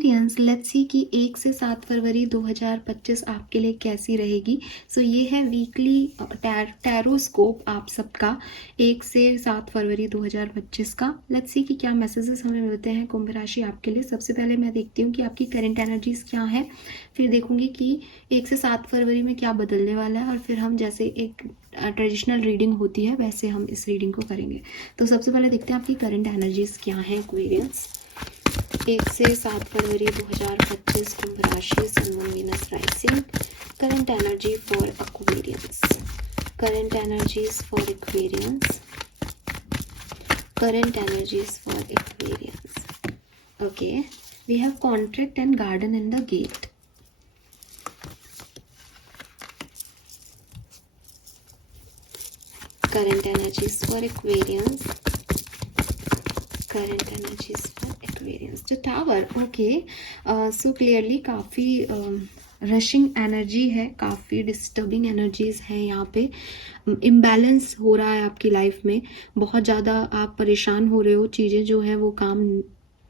Aquarians, let's see कि 1 से 7 फरवरी 2025 आपके लिए कैसी रहेगी। सो ये है वीकली टैरोस्कोप आप सबका 1 से 7 फरवरी 2025 का। लेट्स सी कि क्या मैसेजेस हमें मिलते हैं कुंभ राशि आपके लिए। सबसे पहले मैं देखती हूँ कि आपकी करंट एनर्जीज क्या है, फिर देखूंगी कि 1 से 7 फरवरी में क्या बदलने वाला है, और फिर हम जैसे एक ट्रेडिशनल रीडिंग होती है वैसे हम इस रीडिंग को करेंगे। तो सबसे पहले देखते हैं आपकी करंट एनर्जीज क्या है एक्वेरियंस। 1 से 7 फरवरी 2025 कुंभ राशि, sun moon Venus rising. Current energy for Aquarians, current energies for Aquarians, current energies for Aquarians. Okay, we have contract and garden in the gate. Current energies for Aquarians, current energies for Aquarians. The Tower, okay. So clearly काफ़ी rushing energy है, काफ़ी disturbing energies है यहाँ पे। Imbalance हो रहा है आपकी लाइफ में, बहुत ज़्यादा आप परेशान हो रहे हो, चीज़ें जो है वो काम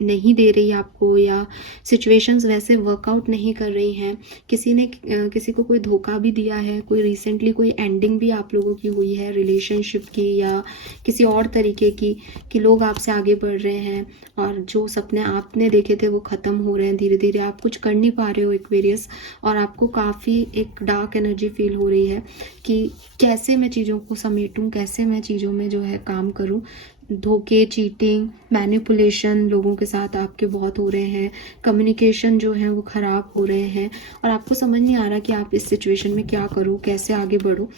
नहीं दे रही आपको, या सिचुएशंस वैसे वर्कआउट नहीं कर रही हैं। किसी ने किसी को कोई धोखा भी दिया है, कोई रिसेंटली कोई एंडिंग भी आप लोगों की हुई है रिलेशनशिप की या किसी और तरीके की, कि लोग आपसे आगे बढ़ रहे हैं और जो सपने आपने देखे थे वो ख़त्म हो रहे हैं धीरे धीरे। आप कुछ कर नहीं पा रहे हो एक्वेरियस, और आपको काफ़ी एक डार्क एनर्जी फील हो रही है कि कैसे मैं चीज़ों को समेटूं, कैसे मैं चीज़ों में जो है काम करूं। धोखे, चीटिंग, मैनिपुलेशन लोगों के साथ आपके बहुत हो रहे हैं, कम्युनिकेशन जो है वो ख़राब हो रहे हैं, और आपको समझ नहीं आ रहा कि आप इस सिचुएशन में क्या करो, कैसे आगे बढ़ो।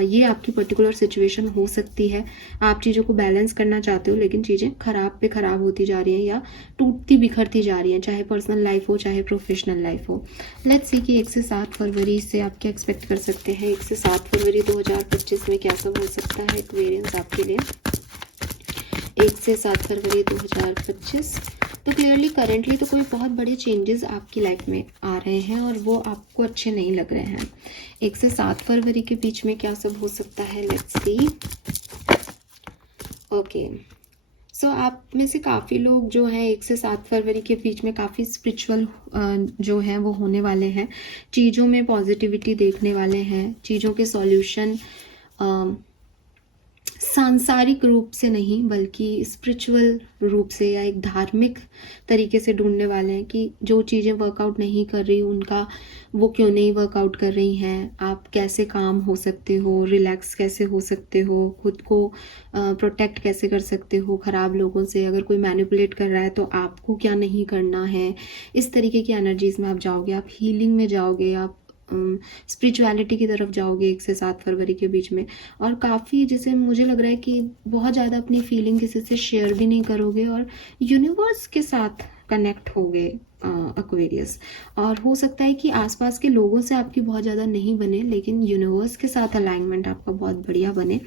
ये आपकी पर्टिकुलर सिचुएशन हो सकती है। आप चीज़ों को बैलेंस करना चाहते हो लेकिन चीज़ें ख़राब पे ख़राब होती जा रही हैं या टूटती बिखरती जा रही हैं, चाहे पर्सनल लाइफ हो चाहे प्रोफेशनल लाइफ हो। लेट्स सी कि 1 से 7 फरवरी से आप क्या एक्सपेक्ट कर सकते हैं। 1 से 7 फरवरी 2025 में क्या सब हो सकता है एक्वेरियंस आपके लिए। 1 से 7 फरवरी 2025। तो क्लियरली करेंटली तो कोई बहुत बड़े चेंजेस आपकी लाइफ में आ रहे हैं और वो आपको अच्छे नहीं लग रहे हैं। 1 से 7 फरवरी के बीच में क्या सब हो सकता है, लेट्स सी। ओके, सो आप में से काफ़ी लोग जो हैं 1 से 7 फरवरी के बीच में काफ़ी स्पिरिचुअल जो हैं वो होने वाले हैं, चीज़ों में पॉजिटिविटी देखने वाले हैं, चीज़ों के सॉल्यूशन सांसारिक रूप से नहीं बल्कि स्पिरिचुअल रूप से या एक धार्मिक तरीके से ढूंढने वाले हैं कि जो चीज़ें वर्कआउट नहीं कर रही उनका वो क्यों नहीं वर्कआउट कर रही हैं, आप कैसे काम हो सकते हो, रिलैक्स कैसे हो सकते हो, खुद को प्रोटेक्ट कैसे कर सकते हो ख़राब लोगों से, अगर कोई मैनिपुलेट कर रहा है तो आपको क्या नहीं करना है। इस तरीके की एनर्जीज़ में आप जाओगे, आप हीलिंग में जाओगे, आप स्पिरिचुअलिटी की तरफ जाओगे 1 से 7 फरवरी के बीच में। और काफ़ी जैसे मुझे लग रहा है कि बहुत ज़्यादा अपनी फीलिंग किसी से शेयर भी नहीं करोगे और यूनिवर्स के साथ कनेक्ट होगे एक्वेरियस। और हो सकता है कि आसपास के लोगों से आपकी बहुत ज़्यादा नहीं बने लेकिन यूनिवर्स के साथ अलाइनमेंट आपका बहुत बढ़िया बने।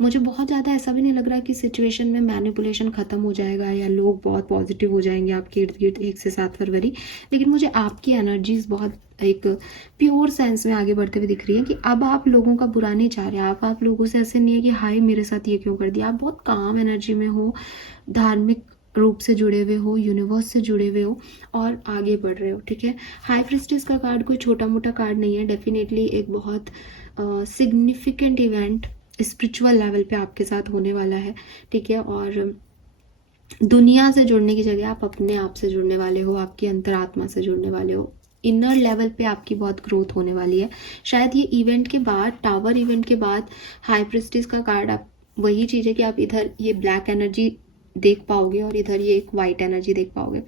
मुझे बहुत ज़्यादा ऐसा भी नहीं लग रहा कि सिचुएशन में मैनिपुलेशन ख़त्म हो जाएगा या लोग बहुत पॉजिटिव हो जाएंगे आपके इर्द गिर्द 1 से 7 फरवरी। लेकिन मुझे आपकी एनर्जीज बहुत एक प्योर सेंस में आगे बढ़ते हुए दिख रही है कि अब आप लोगों का बुरा नहीं चाह रहे। आप लोगों से ऐसे नहीं है कि हाय मेरे साथ ये क्यों कर दिया। आप बहुत काम एनर्जी में हो, धार्मिक रूप से जुड़े हुए हो, यूनिवर्स से जुड़े हुए हो और आगे बढ़ रहे हो। ठीक है, हाई प्रिस्टेस का कार्ड कोई छोटा मोटा कार्ड नहीं है, डेफिनेटली एक बहुत सिग्निफिकेंट इवेंट स्पिरिचुअल लेवल पे आपके साथ होने वाला है। ठीक है, और दुनिया से जुड़ने की जगह आप अपने आप से जुड़ने वाले हो, आपकी अंतरात्मा से जुड़ने वाले हो। इनर लेवल पे आपकी बहुत ग्रोथ होने वाली है। शायद ये इवेंट के बाद, टावर इवेंट के बाद हाई प्रिस्टेस का कार्ड, आप वही चीज़ है कि आप इधर ये ब्लैक एनर्जी देख पाओगे और इधर ये एक वाइट एनर्जी देख पाओगे।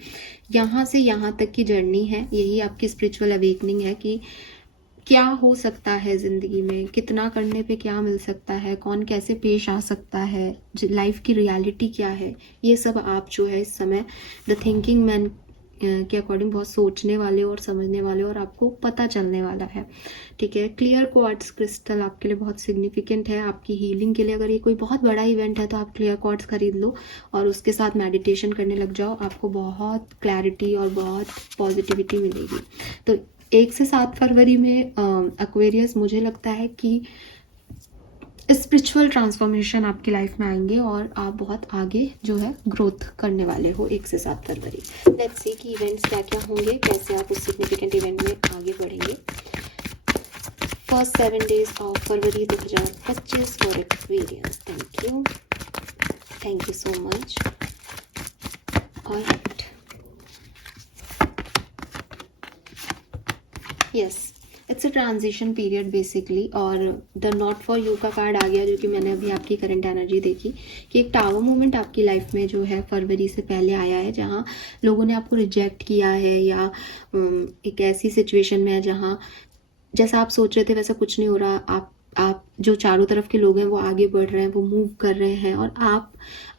यहाँ से यहाँ तक की जर्नी है, यही आपकी स्पिरिचुअल अवेकनिंग है कि क्या हो सकता है ज़िंदगी में, कितना करने पे क्या मिल सकता है, कौन कैसे पेश आ सकता है, लाइफ की रियलिटी क्या है। ये सब आप जो है इस समय द थिंकिंग मैन के अकॉर्डिंग बहुत सोचने वाले और समझने वाले और आपको पता चलने वाला है। ठीक है, क्लियर क्वार्ट्ज क्रिस्टल आपके लिए बहुत सिग्निफिकेंट है आपकी हीलिंग के लिए। अगर ये कोई बहुत बड़ा इवेंट है तो आप क्लियर क्वार्ट्ज खरीद लो और उसके साथ मेडिटेशन करने लग जाओ, आपको बहुत क्लैरिटी और बहुत पॉजिटिविटी मिलेगी। तो 1 से 7 फरवरी में एक्वेरियस मुझे लगता है कि स्पिरिचुअल ट्रांसफॉर्मेशन आपकी लाइफ में आएंगे और आप बहुत आगे जो है ग्रोथ करने वाले हो 1 से 7 फरवरी। लेट्स सी कि इवेंट्स क्या क्या होंगे, कैसे आप उस सिग्निफिकेंट इवेंट में आगे बढ़ेंगे। First 7 days of February 2025 for Aquarians. Thank you so much. Alright, yes, it's a transition period basically. और द नॉट फॉर यू का कार्ड आ गया, जो कि मैंने अभी आपकी करंट एनर्जी देखी कि एक टावर मूवमेंट आपकी लाइफ में जो है फरवरी से पहले आया है, जहाँ लोगों ने आपको रिजेक्ट किया है, या एक ऐसी सिचुएशन में है जहाँ जैसा आप सोच रहे थे वैसा कुछ नहीं हो रहा। आप जो चारों तरफ के लोग हैं वो आगे बढ़ रहे हैं, वो मूव कर रहे हैं, और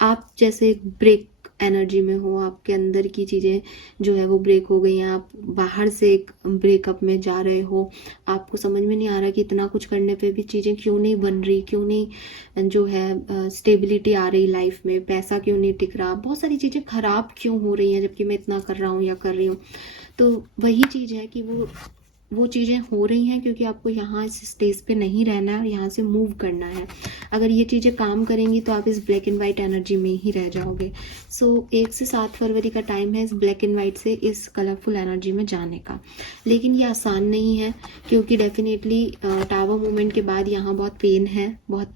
आप जैसे ब्रेक एनर्जी में हो, आपके अंदर की चीज़ें जो है वो ब्रेक हो गई हैं, आप बाहर से एक ब्रेकअप में जा रहे हो। आपको समझ में नहीं आ रहा कि इतना कुछ करने पे भी चीज़ें क्यों नहीं बन रही, क्यों नहीं जो है स्टेबिलिटी आ रही लाइफ में, पैसा क्यों नहीं टिक रहा, बहुत सारी चीज़ें खराब क्यों हो रही हैं जबकि मैं इतना कर रहा हूँ या कर रही हूँ। तो वही चीज़ है कि वो चीज़ें हो रही हैं क्योंकि आपको यहाँ इस स्टेज पे नहीं रहना है और यहाँ से मूव करना है। अगर ये चीज़ें काम करेंगी तो आप इस ब्लैक एंड वाइट एनर्जी में ही रह जाओगे। सो 1 से 7 फरवरी का टाइम है इस ब्लैक एंड वाइट से इस कलरफुल एनर्जी में जाने का। लेकिन ये आसान नहीं है, क्योंकि डेफिनेटली टावर मूवमेंट के बाद यहाँ बहुत पेन है, बहुत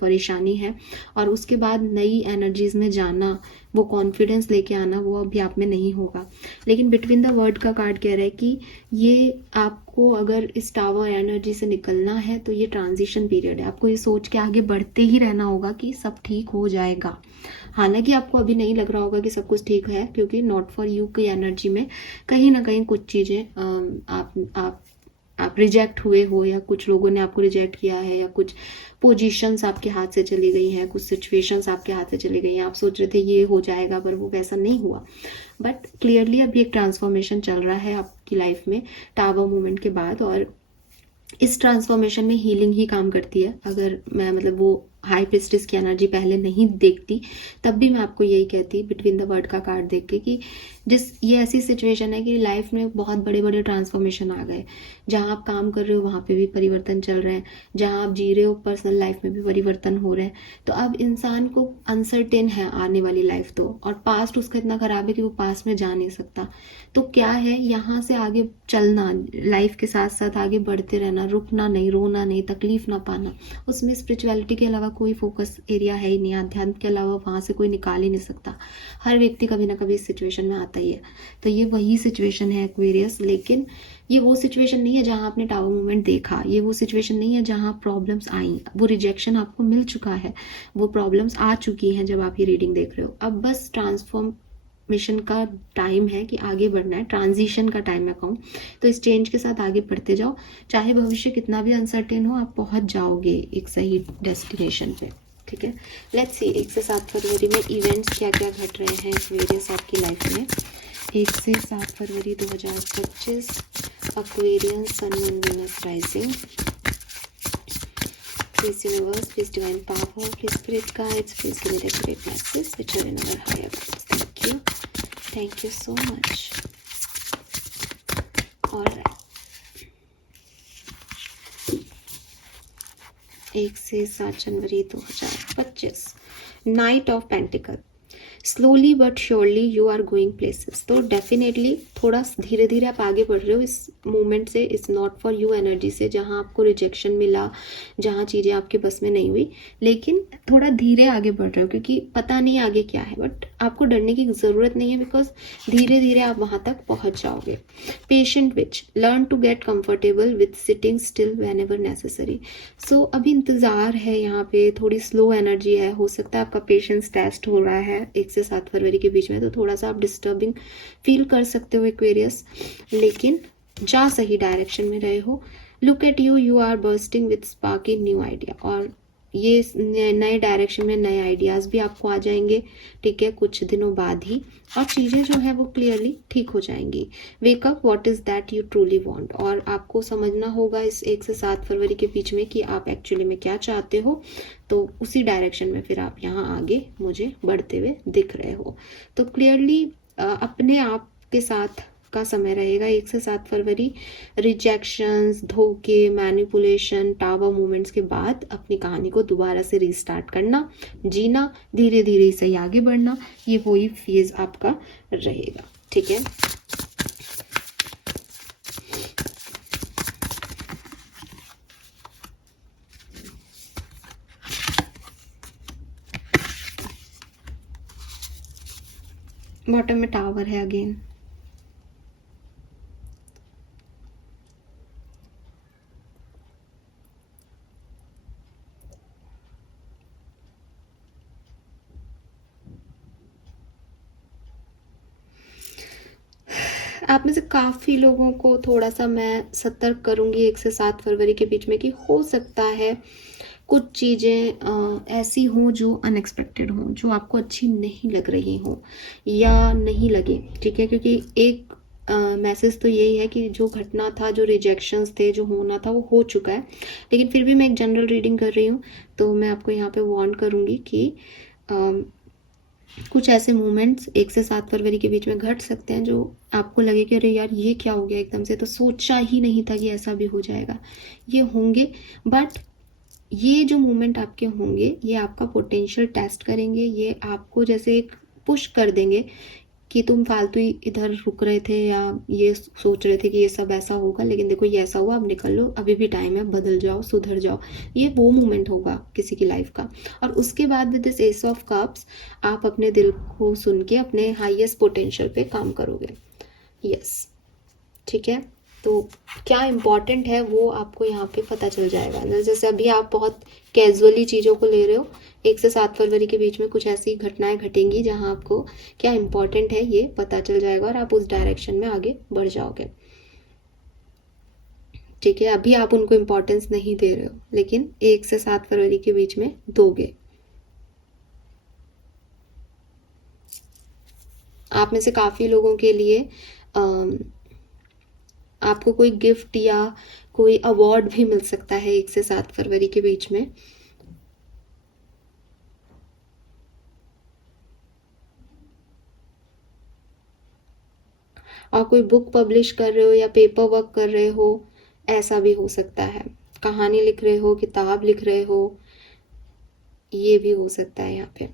परेशानी है, और उसके बाद नई एनर्जीज में जाना, वो कॉन्फिडेंस लेके आना, वो अभी आप में नहीं होगा। लेकिन बिटवीन द वर्ड का कार्ड कह रहा है कि ये आपको अगर इस टावर एनर्जी से निकलना है तो ये ट्रांजिशन पीरियड है। आपको ये सोच के आगे बढ़ते ही रहना होगा कि सब ठीक हो जाएगा। हालांकि आपको अभी नहीं लग रहा होगा कि सब कुछ ठीक है, क्योंकि नॉट फॉर यू की एनर्जी में कहीं ना कहीं कुछ चीज़ें आप रिजेक्ट हुए हो, या कुछ लोगों ने आपको रिजेक्ट किया है, या कुछ पोजीशंस आपके हाथ से चली गई हैं, कुछ सिचुएशंस आपके हाथ से चली गई हैं। आप सोच रहे थे ये हो जाएगा, पर वो वैसा नहीं हुआ। बट क्लियरली अभी एक ट्रांसफॉर्मेशन चल रहा है आपकी लाइफ में टावर मूवमेंट के बाद, और इस ट्रांसफॉर्मेशन में हीलिंग ही काम करती है। अगर मैं वो हाई प्रिस्टेस की एनर्जी पहले नहीं देखती, तब भी मैं आपको यही कहती बिटवीन द वर्ड का कार्ड देख के कि ये ऐसी सिचुएशन है कि लाइफ में बहुत बड़े बड़े ट्रांसफॉर्मेशन आ गए। जहाँ आप काम कर रहे हो वहाँ पे भी परिवर्तन चल रहे हैं, जहाँ आप जी रहे हो पर्सनल लाइफ में भी परिवर्तन हो रहे हैं। तो अब इंसान को अनसर्टेन है आने वाली लाइफ तो, और पास्ट उसका इतना खराब है कि वो पास्ट में जा नहीं सकता। तो क्या है, यहाँ से आगे चलना, लाइफ के साथ साथ आगे बढ़ते रहना, रुकना नहीं, रोना नहीं, तकलीफ ना पाना। उसमें स्पिरिचुअलिटी के अलावा कोई फोकस एरिया है ही नहीं, अध्यात्म के अलावा वहाँ से कोई निकाल ही नहीं सकता। हर व्यक्ति कभी ना कभी इस सिचुएशन में आता ही है। तो ये वही सिचुएशन है एक्वेरियस। लेकिन ये वो सिचुएशन नहीं है जहाँ आपने टावर मूवमेंट देखा, ये वो सिचुएशन नहीं है जहाँ प्रॉब्लम्स आई, वो रिजेक्शन आपको मिल चुका है, वो प्रॉब्लम्स आ चुकी हैं जब आप ये रीडिंग देख रहे हो। अब बस ट्रांसफॉर्मेशन का टाइम है कि आगे बढ़ना है, ट्रांजिशन का टाइम मैं कहूँ तो इस चेंज के साथ आगे बढ़ते जाओ। चाहे भविष्य कितना भी अनसर्टेन हो, आप पहुंच जाओगे एक सही डेस्टिनेशन पे। ठीक है, लेट्स सी 1 से 7 फरवरी में इवेंट्स क्या क्या घट रहे हैं एक्वेरियस आपकी लाइफ में। 1 से 7 फरवरी 2025 Aquarius sun moon Venus rising. Please universe, please divine power, please spirit guides, please give me the great messages which are in our higher guides. Thank you so much. Alright, 1 से 7 जनवरी 2025 knight of pentacle. Slowly but surely you are going places. तो definitely थोड़ा धीरे धीरे आप आगे बढ़ रहे हो इस मूवमेंट से, इस नॉट फॉर यू एनर्जी से, जहाँ आपको रिजेक्शन मिला, जहाँ चीज़ें आपके बस में नहीं हुई। लेकिन थोड़ा धीरे आगे बढ़ रहे हो क्योंकि पता नहीं आगे क्या है, बट आपको डरने की ज़रूरत नहीं है, बिकॉज धीरे धीरे आप वहाँ तक पहुँच जाओगे। Patient which learn to get comfortable with sitting still whenever necessary. So अभी इंतज़ार है, यहाँ पे थोड़ी स्लो एनर्जी है, हो सकता है आपका पेशेंस टेस्ट हो रहा है 1 से 7 फरवरी के बीच में, तो थोड़ा सा आप डिस्टर्बिंग फील कर सकते हो एक्वेरियस, लेकिन जा सही डायरेक्शन में रहे हो। Look at you, you are bursting with sparking new idea. और ये नए डायरेक्शन में नए आइडियाज़ भी आपको आ जाएंगे, ठीक है, कुछ दिनों बाद ही, और चीज़ें जो है वो क्लियरली ठीक हो जाएंगी। Wake up, what is that you truly want. और आपको समझना होगा इस 1 से 7 फरवरी के बीच में कि आप एक्चुअली में क्या चाहते हो, तो उसी डायरेक्शन में फिर आप यहाँ आगे मुझे बढ़ते हुए दिख रहे हो। तो क्लियरली अपने आप के साथ का समय रहेगा 1 से 7 फरवरी। रिजेक्शंस, धोखे, मैनिपुलेशन, टावर मूवमेंट्स के बाद अपनी कहानी को दोबारा से रीस्टार्ट करना, जीना, धीरे धीरे ही सही आगे बढ़ना, ये वही फेज आपका रहेगा। ठीक है, बॉटम में टावर है अगेन। आप में से काफ़ी लोगों को थोड़ा सा मैं सतर्क करूंगी 1 से 7 फरवरी के बीच में कि हो सकता है कुछ चीज़ें ऐसी हों जो अनएक्सपेक्टेड हों, जो आपको अच्छी नहीं लग रही हों या नहीं लगे। ठीक है, क्योंकि एक मैसेज तो यही है कि जो घटना था, जो रिजेक्शंस थे, जो होना था वो हो चुका है। लेकिन फिर भी मैं एक जनरल रीडिंग कर रही हूँ, तो मैं आपको यहाँ पे वार्न करूँगी कि कुछ ऐसे मोमेंट्स 1 से 7 फरवरी के बीच में घट सकते हैं जो आपको लगे कि अरे यार ये क्या हो गया एकदम से, तो सोचा ही नहीं था कि ऐसा भी हो जाएगा। ये होंगे, बट ये जो मोमेंट आपके होंगे ये आपका पोटेंशियल टेस्ट करेंगे, ये आपको जैसे एक पुश कर देंगे कि तुम फालतू ही इधर रुक रहे थे या ये सोच रहे थे कि ये सब ऐसा होगा, लेकिन देखो ये ऐसा हुआ, अब निकल लो, अभी भी टाइम है, बदल जाओ, सुधर जाओ। ये वो मोमेंट होगा किसी की लाइफ का। और उसके बाद with this S of cups आप अपने दिल को सुन के अपने हाईएस्ट पोटेंशियल पे काम करोगे। यस, ठीक है, तो क्या इम्पॉर्टेंट है वो आपको यहाँ पे पता चल जाएगा। जैसे अभी आप बहुत कैजुअली चीज़ों को ले रहे हो, 1 से 7 फरवरी के बीच में कुछ ऐसी घटनाएं घटेंगी जहाँ आपको क्या इम्पॉर्टेंट है ये पता चल जाएगा और आप उस डायरेक्शन में आगे बढ़ जाओगे। ठीक है, अभी आप उनको इम्पोर्टेंस नहीं दे रहे हो, लेकिन 1 से 7 फरवरी के बीच में दोगे। आप में से काफ़ी लोगों के लिए आपको कोई गिफ्ट या कोई अवार्ड भी मिल सकता है 1 से 7 फरवरी के बीच में। और कोई बुक पब्लिश कर रहे हो या पेपर वर्क कर रहे हो, ऐसा भी हो सकता है। कहानी लिख रहे हो, किताब लिख रहे हो, ये भी हो सकता है। यहाँ पे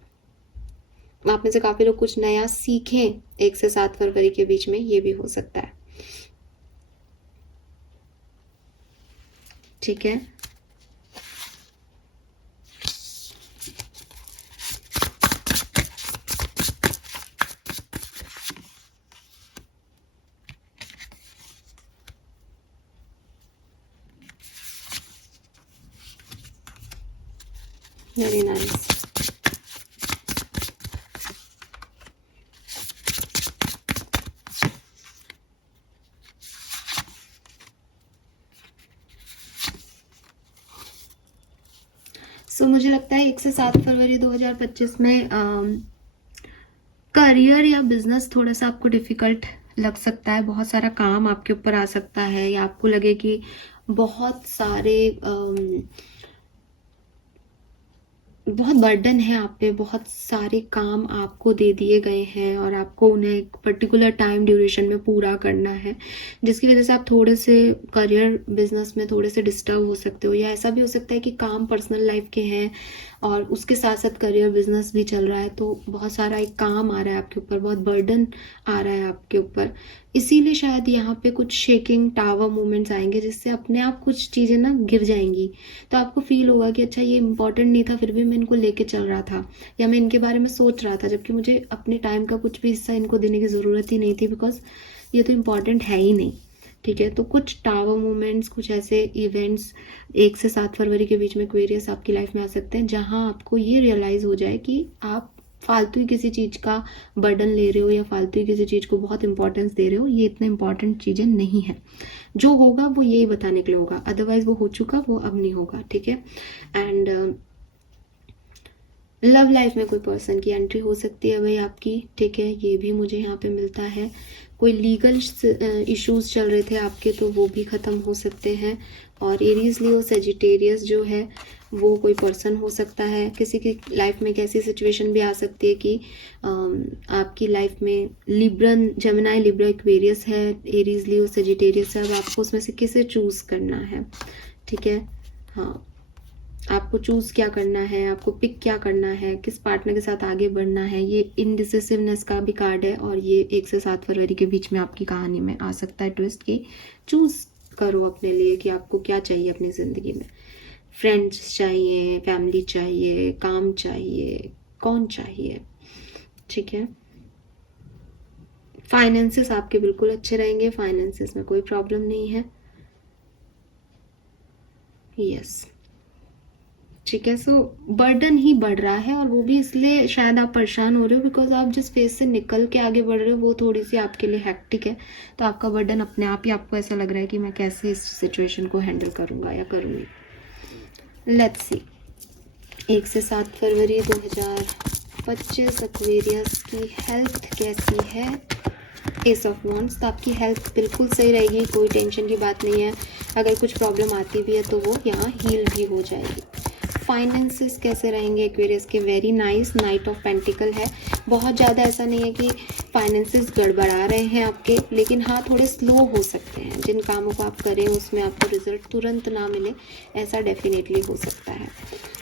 आप में से काफ़ी लोग कुछ नया सीखें 1 से 7 फरवरी के बीच में, ये भी हो सकता है। ठीक है, वेरी नाइस। सो मुझे लगता है 1 से 7 फरवरी 2025 में करियर या बिजनेस थोड़ा सा आपको डिफिकल्ट लग सकता है। बहुत सारा काम आपके ऊपर आ सकता है या आपको लगे कि बहुत सारे बहुत बर्डन है आप पे, बहुत सारे काम आपको दे दिए गए हैं और आपको उन्हें एक पर्टिकुलर टाइम ड्यूरेशन में पूरा करना है, जिसकी वजह से आप थोड़े से करियर बिजनेस में थोड़े से डिस्टर्ब हो सकते हो। या ऐसा भी हो सकता है कि काम पर्सनल लाइफ के हैं और उसके साथ साथ करियर बिजनेस भी चल रहा है, तो बहुत सारा एक काम आ रहा है आपके ऊपर, बहुत बर्डन आ रहा है आपके ऊपर। इसीलिए शायद यहाँ पे कुछ शेकिंग टावर मूवमेंट्स आएंगे जिससे अपने आप कुछ चीज़ें ना गिर जाएंगी। तो आपको फील होगा कि अच्छा ये इंपॉर्टेंट नहीं था, फिर भी मैं इनको लेके चल रहा था या मैं इनके बारे में सोच रहा था, जबकि मुझे अपने टाइम का कुछ भी हिस्सा इनको देने की ज़रूरत ही नहीं थी, बिकॉज ये तो इम्पॉर्टेंट है ही नहीं। ठीक है, तो कुछ टावर मूवमेंट्स, कुछ ऐसे इवेंट्स 1 से 7 फरवरी के बीच में एक्वेरियस आपकी लाइफ में आ सकते हैं जहां आपको ये रियलाइज़ हो जाए कि आप फालतू ही किसी चीज़ का बर्डन ले रहे हो या फालतू ही किसी चीज़ को बहुत इंपॉर्टेंस दे रहे हो। ये इतना इंपॉर्टेंट चीज़ें नहीं है। जो होगा वो यही बताने के लिए होगा, अदरवाइज वो हो चुका, वो अब नहीं होगा। ठीक है, एंड लव लाइफ में कोई पर्सन की एंट्री हो सकती है भाई आपकी। ठीक है, ये भी मुझे यहाँ पे मिलता है। कोई लीगल इश्यूज चल रहे थे आपके, तो वो भी ख़त्म हो सकते हैं। और एरीज लियो सेजिटेरियस जो है वो कोई पर्सन हो सकता है। किसी की लाइफ में एक ऐसी सिचुएशन भी आ सकती है कि आपकी लाइफ में लिब्रन, जेमिनाई, लिब्रा, एक्वेरियस है, एरीज, लियो, सेजिटेरियस है। अब आपको उसमें से किसे चूज करना है, ठीक है। हाँ, आपको चूज क्या करना है, आपको पिक क्या करना है, किस पार्टनर के साथ आगे बढ़ना है। ये इनडिसिसिवनेस का भी कार्ड है और ये 1 से 7 फरवरी के बीच में आपकी कहानी में आ सकता है ट्विस्ट की चूज करो अपने लिए कि आपको क्या चाहिए अपनी ज़िंदगी में। फ्रेंड्स चाहिए, फैमिली चाहिए, काम चाहिए, कौन चाहिए, ठीक है। फाइनेंसेस आपके बिल्कुल अच्छे रहेंगे, फाइनेंसेस में कोई प्रॉब्लम नहीं है। यस, ठीक है। सो बर्डन ही बढ़ रहा है और वो भी इसलिए शायद आप परेशान हो रहे हो बिकॉज आप जिस फेज से निकल के आगे बढ़ रहे हो वो थोड़ी सी आपके लिए हेक्टिक है। तो आपका बर्डन अपने आप ही आपको ऐसा लग रहा है कि मैं कैसे इस सिचुएशन को हैंडल करूँगा या करूँगी। लेट्स सी, 1 से 7 फरवरी 2025 एक्वेरियस की हेल्थ कैसी है। एस ऑफ वॉन्ड्स, तो आपकी हेल्थ बिल्कुल सही रहेगी, कोई टेंशन की बात नहीं है। अगर कुछ प्रॉब्लम आती भी है तो वो यहाँ हील भी हो जाएगी। फाइनेंसेस कैसे रहेंगे एक्वेरियस के, very nice. Night of pentacle है, बहुत ज़्यादा ऐसा नहीं है कि फाइनेंसेस गड़बड़ा रहे हैं आपके, लेकिन हाँ थोड़े स्लो हो सकते हैं। जिन कामों को आप करें उसमें आपको रिजल्ट तुरंत ना मिले, ऐसा डेफिनेटली हो सकता है।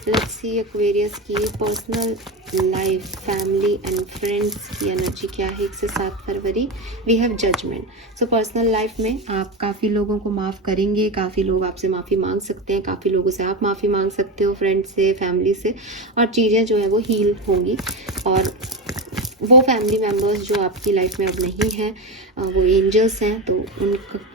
लेट्स सी एक्वेरियस की personal life, family and friends की एनर्जी क्या है 1 से 7 फरवरी। We have judgement. So personal life में आप काफ़ी लोगों को माफ़ करेंगे, काफ़ी लोग आपसे माफ़ी मांग सकते हैं, काफ़ी लोगों से आप माफ़ी मांग सकते हो, फ्रेंड से, फैमिली से, और चीज़ें जो है वो हील होंगी। और वो फैमिली मेम्बर्स जो आपकी लाइफ में अब नहीं हैं, वो एंजल्स हैं, तो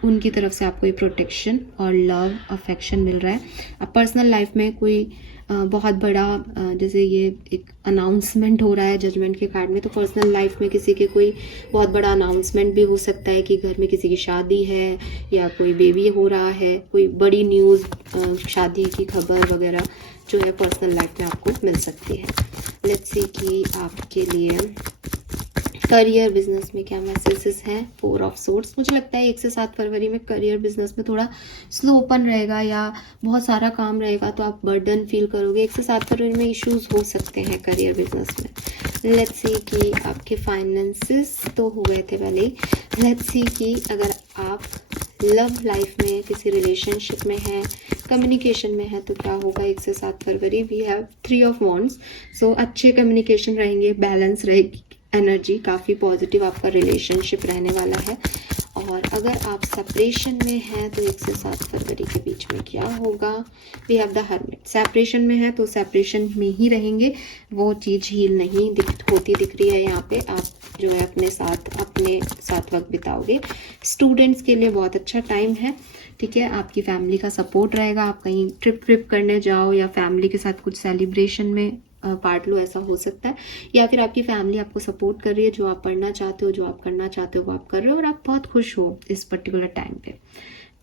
उनकी तरफ से आपको ये प्रोटेक्शन और लव, अफेक्शन मिल रहा है। अब पर्सनल लाइफ में कोई बहुत बड़ा जैसे ये एक अनाउंसमेंट हो रहा है जजमेंट के कार्ड में, तो पर्सनल लाइफ में किसी के कोई बहुत बड़ा अनाउंसमेंट भी हो सकता है कि घर में किसी की शादी है या कोई बेबी हो रहा है, कोई बड़ी न्यूज़, शादी की खबर वगैरह जो है पर्सनल लाइफ में आपको मिल सकती है। लेट्स सी कि आपके लिए करियर बिजनेस में क्या मैसेजेस हैं। 4 ऑफ सोर्ड्स, मुझे लगता है 1 से 7 फरवरी में करियर बिजनेस में थोड़ा स्लोपन रहेगा या बहुत सारा काम रहेगा तो आप बर्डन फील करोगे। 1 से 7 फरवरी में इश्यूज हो सकते हैं करियर बिजनेस में। लेट्स सी कि आपके फाइनेंसेस तो हो गए थे पहले। लेट्स सी कि अगर आप लव लाइफ में किसी रिलेशनशिप में हैं, कम्युनिकेशन में है, तो क्या होगा 1 से 7 फरवरी। We have 3 of wands. So अच्छे कम्युनिकेशन रहेंगे, बैलेंस रहेगी एनर्जी, काफ़ी पॉजिटिव आपका रिलेशनशिप रहने वाला है। और अगर आप सेपरेशन में हैं तो 1 से 7 फरवरी के बीच में क्या होगा। We have the hermit. Separation में है तो सेपरेशन में ही रहेंगे, वो चीज़ हील नहीं होती दिख रही है यहाँ पे। आप जो है अपने साथ वक्त बिताओगे। स्टूडेंट्स के लिए बहुत अच्छा टाइम है, ठीक है। आपकी फैमिली का सपोर्ट रहेगा, आप कहीं ट्रिप करने जाओ या फैमिली के साथ कुछ सेलिब्रेशन में पार्ट लो, ऐसा हो सकता है। या फिर आपकी फैमिली आपको सपोर्ट कर रही है, जो आप पढ़ना चाहते हो, जो आप करना चाहते हो वो आप कर रहे हो और आप बहुत खुश हो इस पर्टिकुलर टाइम पे,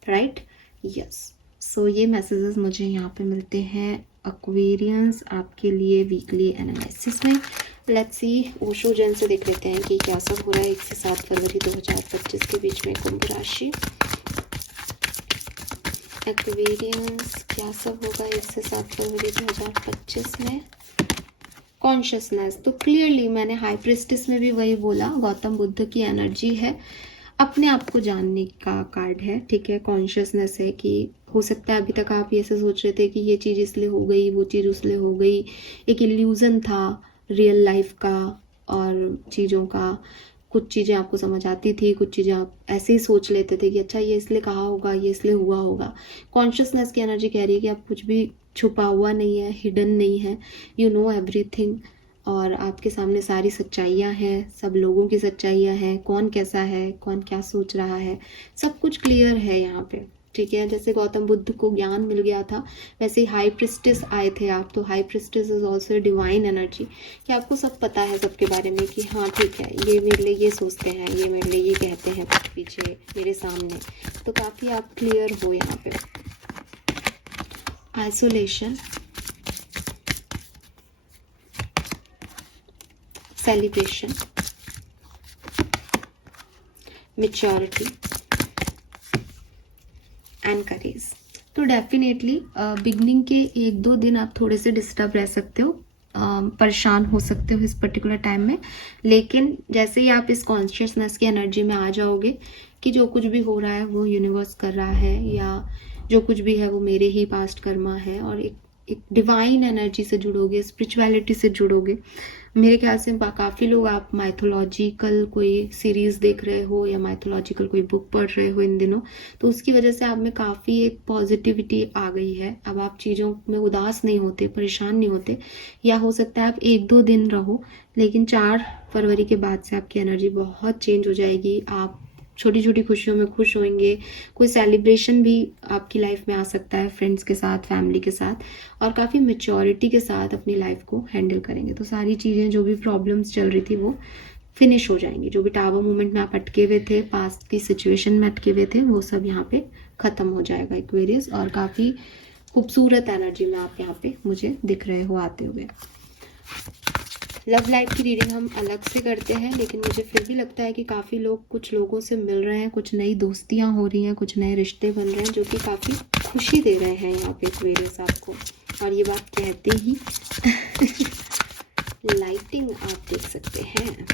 राइट। यस, सो ये मैसेजेस मुझे यहाँ पे मिलते हैं एक्वेरियंस आपके लिए वीकली एनालिसिस में। लेट्स सी, ओशो जैन से देख लेते हैं कि क्या सब हो रहा है 1 से 7 फरवरी 2025 के बीच में कुंभ राशि। एक्वेरियंस क्या सब होगा 1 से 7 फरवरी 2025 में। कॉन्शियसनेस, तो क्लियरली मैंने हाई प्रिस्टिस में भी वही बोला, गौतम बुद्ध की एनर्जी है, अपने आप को जानने का कार्ड है, ठीक है। कॉन्शियसनेस है कि हो सकता है अभी तक आप ऐसे सोच रहे थे कि ये चीज़ इसलिए हो गई, वो चीज़ उसलिए हो गई, एक इल्यूजन था रियल लाइफ का और चीज़ों का। कुछ चीज़ें आपको समझ आती थी, कुछ चीज़ें आप ऐसे ही सोच लेते थे कि अच्छा ये इसलिए कहा होगा, ये इसलिए हुआ होगा। कॉन्शियसनेस की एनर्जी कह रही है कि आप कुछ भी छुपा हुआ नहीं है, हिडन नहीं है, यू नो एवरीथिंग, और आपके सामने सारी सच्चाइयाँ हैं, सब लोगों की सच्चाइयाँ हैं, कौन कैसा है, कौन क्या सोच रहा है, सब कुछ क्लियर है यहाँ पे, ठीक है। जैसे गौतम बुद्ध को ज्ञान मिल गया था वैसे ही हाई प्रिस्टिस आए थे आप, तो high priestess is also divine energy कि आपको सब पता है सबके बारे में कि हाँ ठीक है, ये मेरे लिए ये सोचते हैं, ये मेरे लिए ये कहते हैं पीछे मेरे सामने, तो काफ़ी आप क्लियर हो यहाँ पे। Isolation, celebration, maturity and courage. तो डेफिनेटली बिगनिंग के 1-2 दिन आप थोड़े से डिस्टर्ब रह सकते हो, परेशान हो सकते हो इस पर्टिकुलर टाइम में, लेकिन जैसे ही आप इस कॉन्शियसनेस की एनर्जी में आ जाओगे कि जो कुछ भी हो रहा है वो यूनिवर्स कर रहा है, या जो कुछ भी है वो मेरे ही पास्ट कर्मा है, और एक डिवाइन एनर्जी से जुड़ोगे, स्पिरिचुअलिटी से जुड़ोगे। मेरे ख्याल से काफ़ी लोग, आप माइथोलॉजिकल कोई सीरीज़ देख रहे हो या माइथोलॉजिकल कोई बुक पढ़ रहे हो इन दिनों, तो उसकी वजह से आप में काफ़ी एक पॉजिटिविटी आ गई है। अब आप चीज़ों में उदास नहीं होते, परेशान नहीं होते, या हो सकता है आप 1-2 दिन रहो, लेकिन 4 फरवरी के बाद से आपकी एनर्जी बहुत चेंज हो जाएगी। आप छोटी छोटी खुशियों में खुश होंगे, कोई सेलिब्रेशन भी आपकी लाइफ में आ सकता है फ्रेंड्स के साथ, फैमिली के साथ, और काफ़ी मेच्योरिटी के साथ अपनी लाइफ को हैंडल करेंगे। तो सारी चीज़ें, जो भी प्रॉब्लम्स चल रही थी वो फिनिश हो जाएंगी। जो भी टावर मूवमेंट में आप अटके हुए थे, पास्ट की सिचुएशन में अटके हुए थे, वो सब यहाँ पे ख़त्म हो जाएगा एक्वेरियस, और काफ़ी खूबसूरत एनर्जी में आप यहाँ पे मुझे दिख रहे हो आते हुए। लव लाइफ की रीडिंग हम अलग से करते हैं, लेकिन मुझे फिर भी लगता है कि काफ़ी लोग कुछ लोगों से मिल रहे हैं, कुछ नई दोस्तियां हो रही हैं, कुछ नए रिश्ते बन रहे हैं, जो कि काफ़ी खुशी दे रहे हैं यहाँ पे एक्वेरियस आपको। और ये बात कहते ही लाइटिंग आप देख सकते हैं।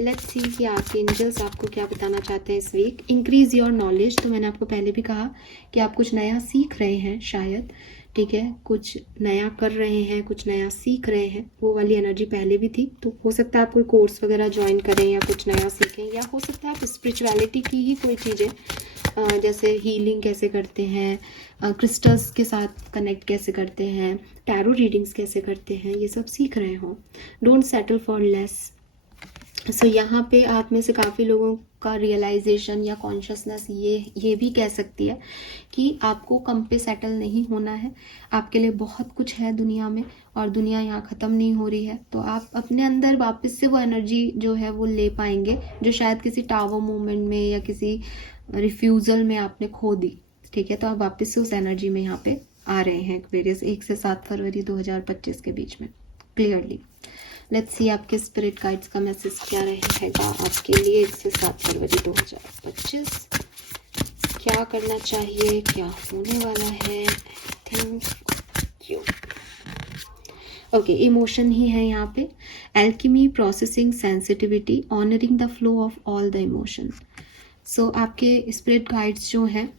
लेट्स सी कि आपके एंजल्स आपको क्या बताना चाहते हैं इस वीक। इंक्रीज योर नॉलेज, तो मैंने आपको पहले भी कहा कि आप कुछ नया सीख रहे हैं शायद, ठीक है, कुछ नया कर रहे हैं, कुछ नया सीख रहे हैं, वो वाली एनर्जी पहले भी थी। तो हो सकता है आप कोई कोर्स वगैरह ज्वाइन करें या कुछ नया सीखें, या हो सकता है आप स्पिरिचुअलिटी की ही कोई चीज़ें, जैसे हीलिंग कैसे करते हैं, क्रिस्टल्स के साथ कनेक्ट कैसे करते हैं, टैरो रीडिंग्स कैसे करते हैं, ये सब सीख रहे हो। Don't settle for less. So यहाँ पे आप में से काफ़ी लोगों का रियलाइजेशन या कॉन्शियसनेस ये भी कह सकती है कि आपको कम पे सेटल नहीं होना है। आपके लिए बहुत कुछ है दुनिया में, और दुनिया यहाँ ख़त्म नहीं हो रही है। तो आप अपने अंदर वापस से वो एनर्जी जो है वो ले पाएंगे, जो शायद किसी टावर मूवमेंट में या किसी रिफ्यूज़ल में आपने खो दी, ठीक है। तो आप वापस से उस एनर्जी में यहाँ पे आ रहे हैं एक्वेरियस 1 से 7 फरवरी 2025 के बीच में क्लियरली। लेट्स सी आपके स्पिरिट गाइड्स का मैसेज क्या रहेगा आपके लिए 1 से 7 फरवरी 2025। क्या करना चाहिए, क्या होने वाला है, क्यों। ओके, इमोशन ही है यहाँ पे। Alchemy, processing, sensitivity, honouring the flow of all the emotion. So आपके स्पिरिट गाइड्स जो हैं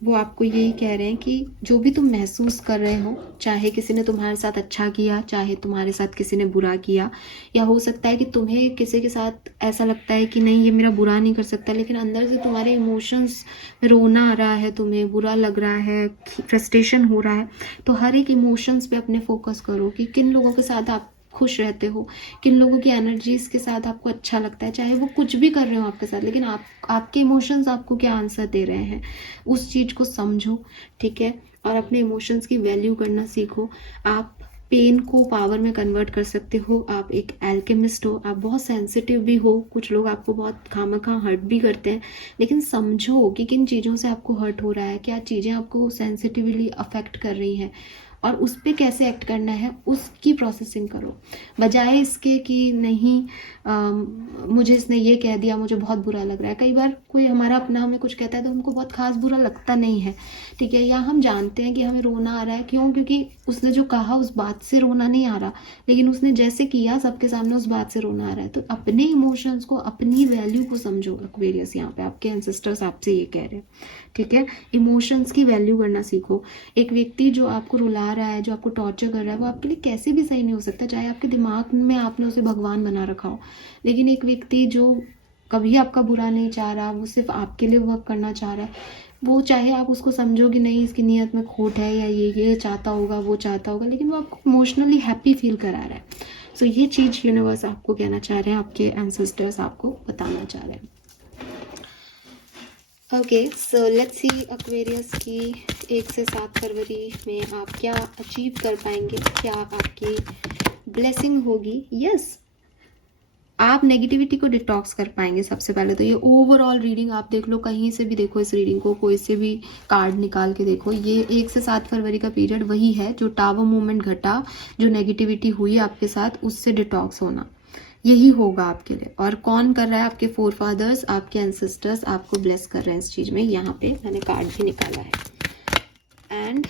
वो आपको यही कह रहे हैं कि जो भी तुम महसूस कर रहे हो, चाहे किसी ने तुम्हारे साथ अच्छा किया, चाहे तुम्हारे साथ किसी ने बुरा किया, या हो सकता है कि तुम्हें किसी के साथ ऐसा लगता है कि नहीं ये मेरा बुरा नहीं कर सकता, लेकिन अंदर से तुम्हारे इमोशंस में रोना आ रहा है, तुम्हें बुरा लग रहा है, फ्रस्ट्रेशन हो रहा है। तो हर एक इमोशंस पे अपने फोकस करो कि किन लोगों के साथ आप खुश रहते हो, किन लोगों की एनर्जीज के साथ आपको अच्छा लगता है, चाहे वो कुछ भी कर रहे हो आपके साथ, लेकिन आपके इमोशंस आपको क्या आंसर दे रहे हैं, उस चीज़ को समझो, ठीक है। और अपने इमोशंस की वैल्यू करना सीखो। आप पेन को पावर में कन्वर्ट कर सकते हो। आप एक एल्केमिस्ट हो, आप बहुत सेंसिटिव भी हो। कुछ लोग आपको बहुत खामखा हर्ट भी करते हैं, लेकिन समझो कि किन चीज़ों से आपको हर्ट हो रहा है, क्या चीज़ें आपको सेंसिटिवली अफेक्ट कर रही हैं, और उस पर कैसे एक्ट करना है उसकी प्रोसेसिंग करो, बजाय इसके कि नहीं मुझे इसने ये कह दिया, मुझे बहुत बुरा लग रहा है। कई बार कोई हमारा अपना हमें कुछ कहता है तो हमको बहुत खास बुरा लगता नहीं है, ठीक है, या हम जानते हैं कि हमें रोना आ रहा है, क्यों, क्योंकि उसने जो कहा उस बात से रोना नहीं आ रहा, लेकिन उसने जैसे किया सबके सामने उस बात से रोना आ रहा है। तो अपने इमोशंस को, अपनी वैल्यू को समझो एक्वेरियस। यहाँ पे आपके एंसेस्टर्स आपसे ये कह रहे हैं, ठीक है। इमोशंस की वैल्यू करना सीखो। एक व्यक्ति जो आपको रुला रहा है, जो आपको टॉर्चर कर रहा है, वो आपके लिए कैसे भी सही नहीं हो सकता, चाहे आपके दिमाग में आपने उसे भगवान बना रखा हो। लेकिन एक व्यक्ति जो कभी आपका बुरा नहीं चाह रहा, वो सिर्फ आपके लिए वर्क करना चाह रहा है, वो चाहे आप उसको समझो कि नहीं इसकी नीयत में खोट है, या ये चाहता होगा, वो चाहता होगा, लेकिन वो आपको इमोशनली हैप्पी फील करा रहा है। सो ये चीज़ यूनिवर्स आपको कहना चाह रहे हैं, आपके एंसेस्टर्स आपको बताना चाह रहे हैं। Okay, so let's see Aquarius की 1 से 7 फरवरी में आप क्या अचीव कर पाएंगे, क्या आपकी ब्लेसिंग होगी। यस, आप नेगेटिविटी को डिटॉक्स कर पाएंगे। सबसे पहले तो ये ओवरऑल रीडिंग आप देख लो, कहीं से भी देखो इस रीडिंग को, कोई से भी कार्ड निकाल के देखो, ये 1 से 7 फरवरी का पीरियड वही है जो टावर मूवमेंट घटा, जो नेगेटिविटी हुई आपके साथ, उससे डिटॉक्स होना, यही होगा आपके लिए। और कौन कर रहा है, आपके फोर फादर्स, आपके एंसेस्टर्स आपको ब्लेस कर रहे हैं इस चीज़ में। यहाँ पे मैंने कार्ड भी निकाला है। एंड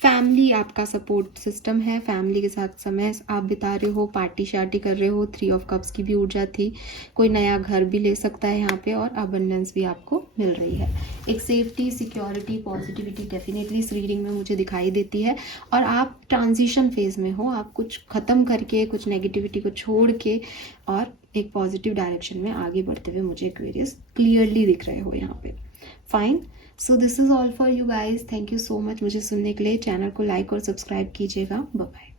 फैमिली आपका सपोर्ट सिस्टम है, फैमिली के साथ समय आप बिता रहे हो, पार्टी शार्टी कर रहे हो। 3 ऑफ कप्स की भी ऊर्जा थी, कोई नया घर भी ले सकता है यहाँ पे, और अबंडेंस भी आपको मिल रही है। एक सेफ्टी, सिक्योरिटी, पॉजिटिविटी डेफिनेटली इस रीडिंग में मुझे दिखाई देती है। और आप ट्रांजिशन फेज में हो, आप कुछ ख़त्म करके, कुछ नेगेटिविटी को छोड़ के और एक पॉजिटिव डायरेक्शन में आगे बढ़ते हुए मुझे एक्वेरियस क्लियरली दिख रहे हो यहाँ पे। Fine, so this is all for you guys. Thank you so much मुझे सुनने के लिए। चैनल को लाइक और सब्सक्राइब कीजिएगा। Bye bye.